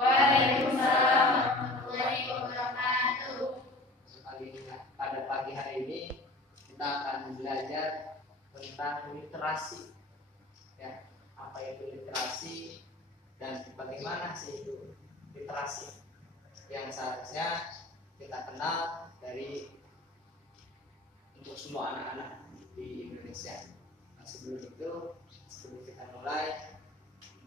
Waalaikumsalam warahmatullahi wabarakatuh. Pada pagi hari ini kita akan belajar tentang literasi. Ya, apa itu literasi dan bagaimana sih itu literasi yang seharusnya kita kenal dari untuk semua anak-anak di Indonesia. Nah, sebelum kita mulai,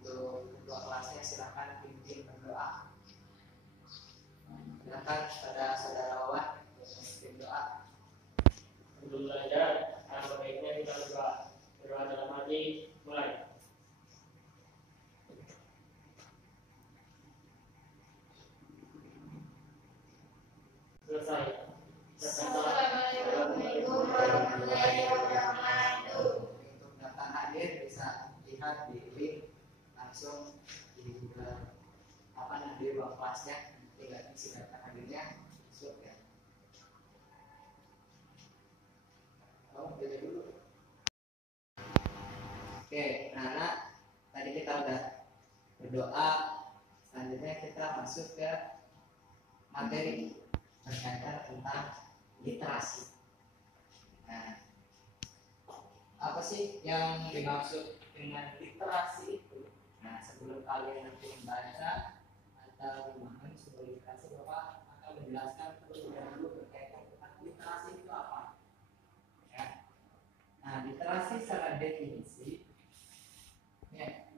untuk ketua kelasnya silakan pimpin berdoa. Silakan pada saudara Wawan pimpin doa. Sebelum belajar, alangkah baiknya kita berdoa dalam hati. Mulai. Selesai. Assalamualaikum warahmatullahi wabarakatuh. Untuk data hadir bisa lihat di link langsung di Google di ruang kelasnya, tinggal isi data hadirnya masuk ya. Belajar dulu. Oke, anak-anak, tadi kita udah berdoa. Selanjutnya kita masuk ke materi berkaitan tentang literasi. Nah, apa sih yang dimaksud dengan literasi itu? Nah, sebelum kalian nanti membaca atau memahami sebuah literasi, Bapak akan menjelaskan terlebih dahulu berkaitan tentang literasi itu apa. Ya. Nah, literasi secara definisi, ya,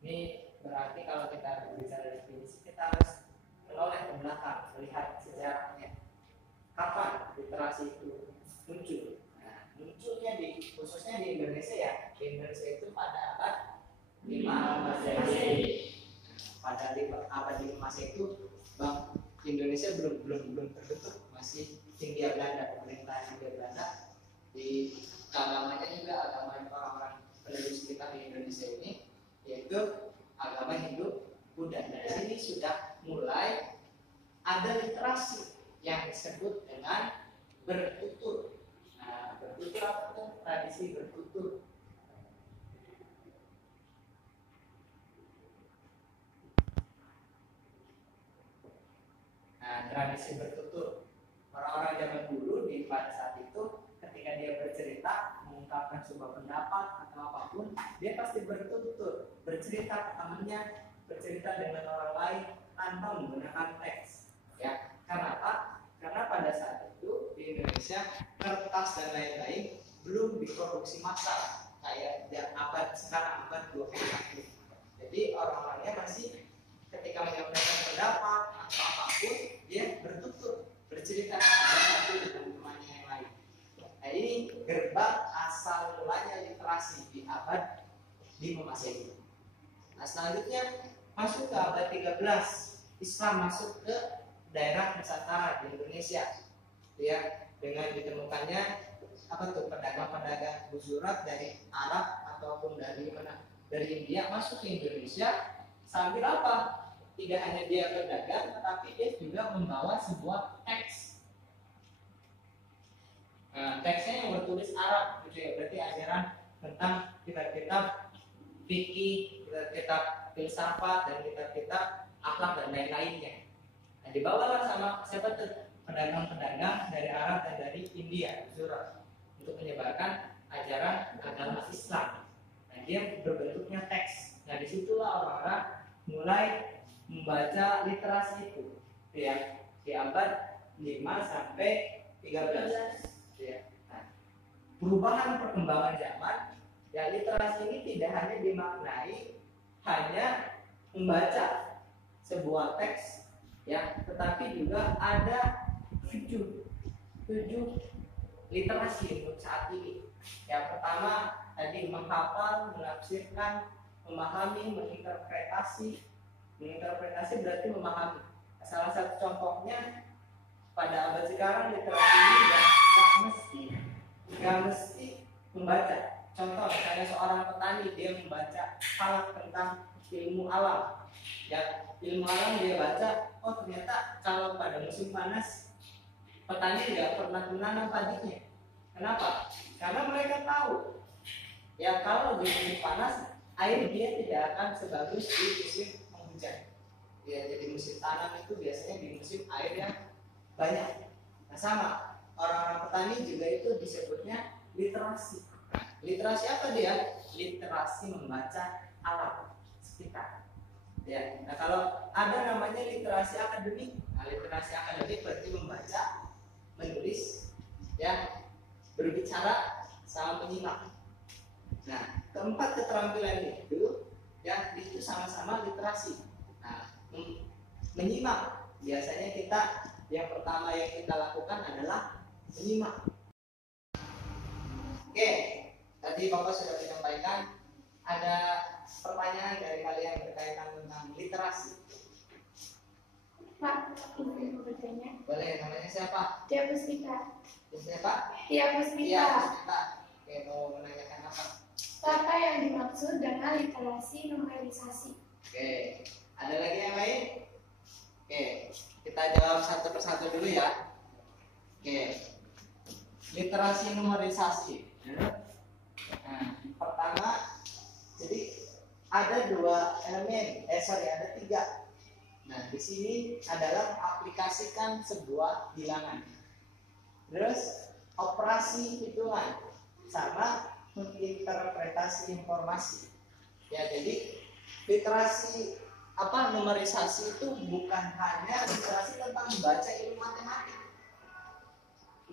ini berarti kalau kita berbicara definisi, kita harus menoleh ke belakang, melihat sejarahnya. Kapan literasi itu muncul? Nah, munculnya khususnya di Indonesia ya. Di Indonesia itu pada abad 5 Masehi. Pada abad 5 Masehi itu Indonesia belum terbentuk, masih Hindia Belanda, pemerintahan Hindia Belanda. Di agamanya juga agama orang-orang penduduk sekitar di Indonesia ini, yaitu agama Hindu Buddha. Dari sini sudah mulai ada literasi yang disebut dengan bertutur. Nah, bertutur apa itu? Tradisi bertutur. Nah, tradisi bertutur. Orang-orang zaman dulu pada saat itu, ketika dia bercerita, mengungkapkan sebuah pendapat atau apapun, dia pasti bertutur, bercerita ke temannya, bercerita dengan orang lain tanpa menggunakan teks. Ya, kenapa? Karena pada saat itu di Indonesia kertas dan lain-lain belum diproduksi massal kayak abad sekarang, abad 21. Jadi orang-orangnya masih ketika menyampaikan pendapat atau apapun, dia bertutur, bercerita satu dengan temannya yang lain. Nah, ini gerbang asal mulanya literasi di abad 5 Masehi. Nah, selanjutnya masuk ke abad 13, Islam masuk ke daerah Nusantara di Indonesia, ya, dengan ditemukannya pedagang-pedagang buzurat dari Arab ataupun dari India masuk ke Indonesia. Sambil apa? Tidak hanya dia berdagang, tetapi dia juga membawa sebuah teks. Nah, teksnya yang bertulis Arab, gitu ya, berarti ajaran tentang kitab-kitab fikih, kitab-kitab filsafat, dan kitab-kitab akhlak dan lain-lainnya. Nah, dibawalah sama siapa tuh? Pedagang-pedagang dari Arab dan dari India, buzurat, untuk menyebarkan ajaran agama Islam. Nah, dia berbentuknya teks. Nah, disitulah orang-orang mulai membaca literasi itu, ya, di abad 5 sampai 13. Ya. Nah, perubahan perkembangan zaman, ya, literasi ini tidak hanya dimaknai hanya membaca sebuah teks, ya, tetapi juga ada tujuh literasi untuk saat ini. Yang pertama tadi menghafal, menafsirkan, memahami, menginterpretasi. Menginterpretasi berarti memahami. Salah satu contohnya pada abad sekarang literasi ini nggak mesti membaca. Contoh misalnya seorang petani, dia membaca hal tentang ilmu alam. Ya, ilmu alam dia baca, oh ternyata kalau pada musim panas petani nggak pernah menanam padinya. Kenapa? Karena mereka tahu, ya, kalau di musim panas air dia tidak akan sebagus di musim penghujan. Ya, jadi musim tanam itu biasanya di musim air yang banyak. Nah, sama orang-orang petani juga itu disebutnya literasi. Literasi apa dia? Literasi membaca alam sekitar. Ya, nah kalau ada namanya literasi akademik. Nah, literasi akademik berarti membaca, menulis, ya, berbicara, sama menyimak. Nah, keempat keterampilan itu, ya, itu sama-sama literasi. Nah, menyimak biasanya kita yang pertama yang kita lakukan adalah menyimak. Oke, tadi Bapak sudah menyampaikan ada pertanyaan dari kalian berkaitan tentang literasi. Pak, izin bertanya. Boleh, namanya siapa? Tia Puspita. Siapa? Tia Iya, Puspita. Puspita. Oke, mau menanyakan apa? Apa yang dimaksud dengan literasi numerisasi? Oke, ada lagi yang lain? Oke, kita jawab satu persatu dulu ya. Oke, literasi numerisasi. Nah, pertama, jadi ada dua elemen, ada tiga. Nah, di sini adalah aplikasikan sebuah bilangan. Terus operasi hitungan sama menginterpretasi informasi. Ya, jadi literasi numerisasi itu bukan hanya literasi tentang membaca ilmu matematik,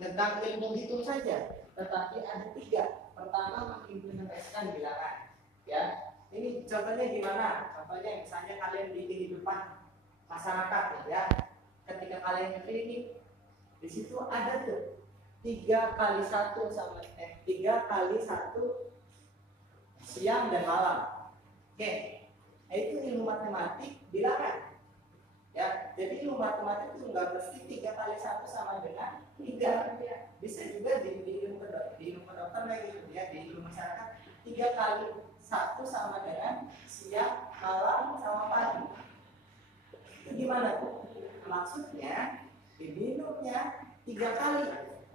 tentang ilmu hitung saja, tetapi ada tiga. Pertama, mengimplementasikan bilangan. Ya, ini contohnya gimana? Contohnya misalnya kalian di kehidupan masyarakat, ya, ketika kalian ke klinik, di situ ada tuh 3 kali 1 sama 3 kali 1 siang dan malam. Oke, nah, itu ilmu matematik bilangan. Ya, jadi ilmu matematik itu nggak mesti 3 kali 1 sama dengan 3. Bisa juga di ilmu kedokteran gitu ya, di ilmu masyarakat 3 kali 1 sama dengan siang, malam, sama pagi. Itu gimana tuh? Maksudnya diminumnya 3 kali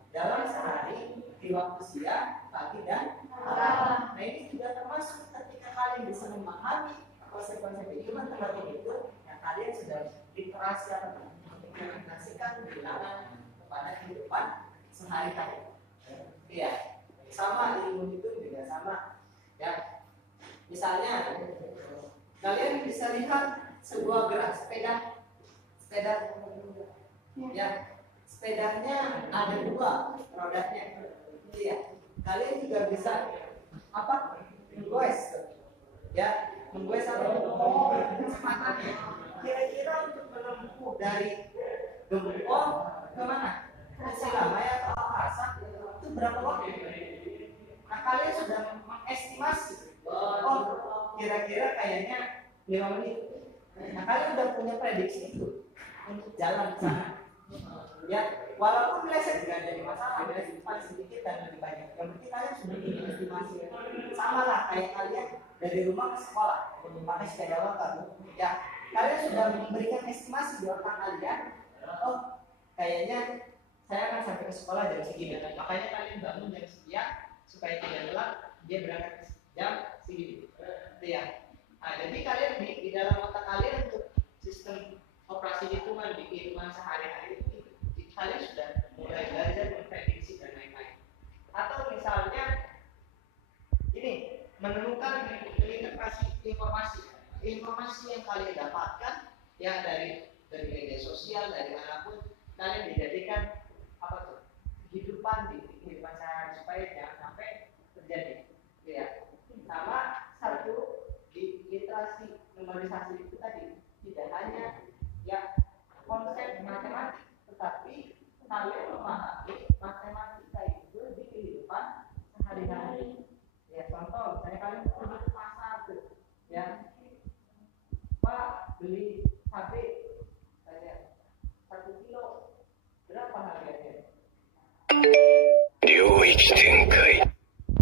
dalam sehari, di waktu siang, pagi, dan malam. Nah, ini juga termasuk ketika kalian bisa memahami konsep-konsep ilmu matematik itu, yang kalian sudah literasi atau mengimplementasikan bilangan kepada kehidupan sehari-hari. Iya, sama ilmu itu juga sama. Ya, misalnya kalian bisa lihat sebuah gerak sepeda, ya, sepedanya ada 2 rodanya. Iya, kalian juga bisa menggoes, ya, menggoes kecepatannya. Kira-kira untuk menempuh dari Gempol ke mana? Ke Silamaya atau Al-Hasan itu berapa waktu? Nah, kalian sudah mengestimasi, kira-kira kayaknya 5 menit. Nah, kalian sudah punya prediksi itu untuk jalan ke sana. Ya, walaupun meleset nggak jadi masalah, meleset paling sedikit dan lebih banyak. Yang penting kalian sudah punya estimasi. Sama lah kayak kalian dari rumah ke sekolah pakai sepeda motor. Ya, kalian sudah memberikan estimasi di otak kalian. Oh, kayaknya saya akan sampai ke sekolah jam segini. Makanya kalian bangun jam sekian supaya tidak telat. Dia berangkat jam segini. Itu ya. Nah, jadi kalian di dalam otak kalian untuk sistem operasi hitungan di kehidupan sehari-hari kalian sudah mulai belajar memprediksi dan lain-lain. Atau misalnya ini menemukan interpretasi informasi yang kalian dapatkan ya dari media sosial, dari manapun, kalian dijadikan kehidupan di kehidupan sehari supaya jangan sampai terjadi. Ya, sama satu di literasi numerisasi itu tadi tidak hanya ya konsep matematik, tetapi kalian memahami matematika itu di kehidupan sehari-hari. Ya, contoh, misalnya kalian pergi ke pasar tuh, ya, Pak beli cabai, saya 1 kilo, berapa harganya?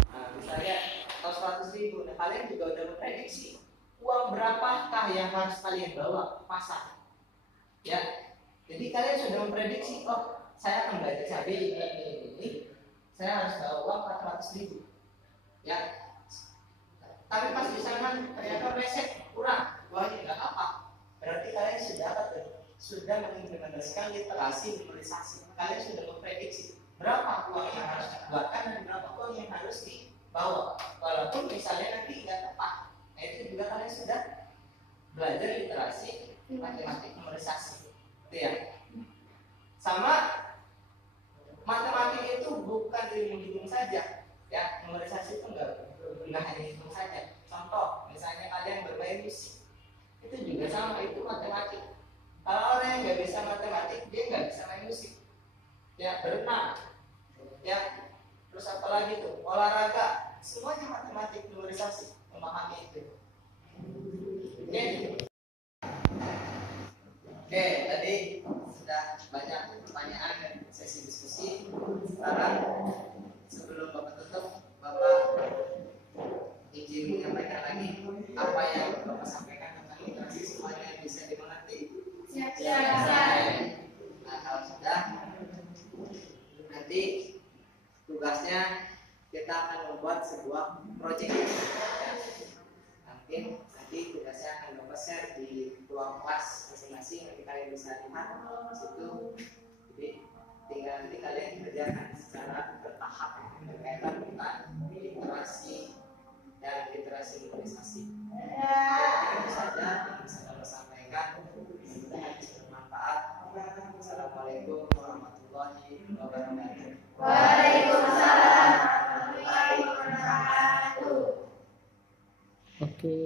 Nah, misalnya atau 100.000. Nah, kalian juga udah memprediksi uang berapakah yang harus kalian bawa ke pasar. Ya, jadi kalian sudah memprediksi, oh, saya akan belanja cabai ini, saya harus bawa uang 400.000. Ya, tapi pas di sana ternyata meleset kurang, uangnya nggak apa. Berarti kalian sudah sudah mengimplementasikan literasi numerisasi. Kalian sudah memprediksi berapa uang yang harus dikeluarkan dan berapa uang yang harus dibawa. Walaupun misalnya nanti nggak tepat, nah itu juga kalian sudah belajar literasi matematik numerisasi, gitu ya. Sama matematik itu bukan ilmu hitung saja, ya. Numerisasi itu nggak hanya hitung saja. Contoh, misalnya kalian bermain musik, itu juga sama, itu matematik. Kalau orang yang nggak bisa matematik, dia nggak bisa main musik, ya. Berenang, ya. Terus apa lagi tuh? Olahraga, semuanya matematik numerisasi, memahami itu. Oke, tadi sudah banyak pertanyaan dan sesi diskusi. Sekarang sebelum Bapak tutup, Bapak izin menyampaikan lagi apa yang Bapak sampaikan tentang literasi semuanya bisa dimengerti. Siap. Nah, kalau sudah, nanti tugasnya kita akan membuat sebuah proyek. Ya. Mungkin nanti tugasnya akan Bapak share di ruang kelas masing-masing, nanti kalian bisa lihat di situ. Jadi tinggal nanti kalian kerjakan secara bertahap berkaitan tentang literasi dan literasi numerisasi. Itu saja yang bisa Bapak sampaikan. Mudah-mudahan bisa bermanfaat. Assalamualaikum warahmatullahi wabarakatuh. Waalaikumsalam warahmatullahi wabarakatuh. Oke.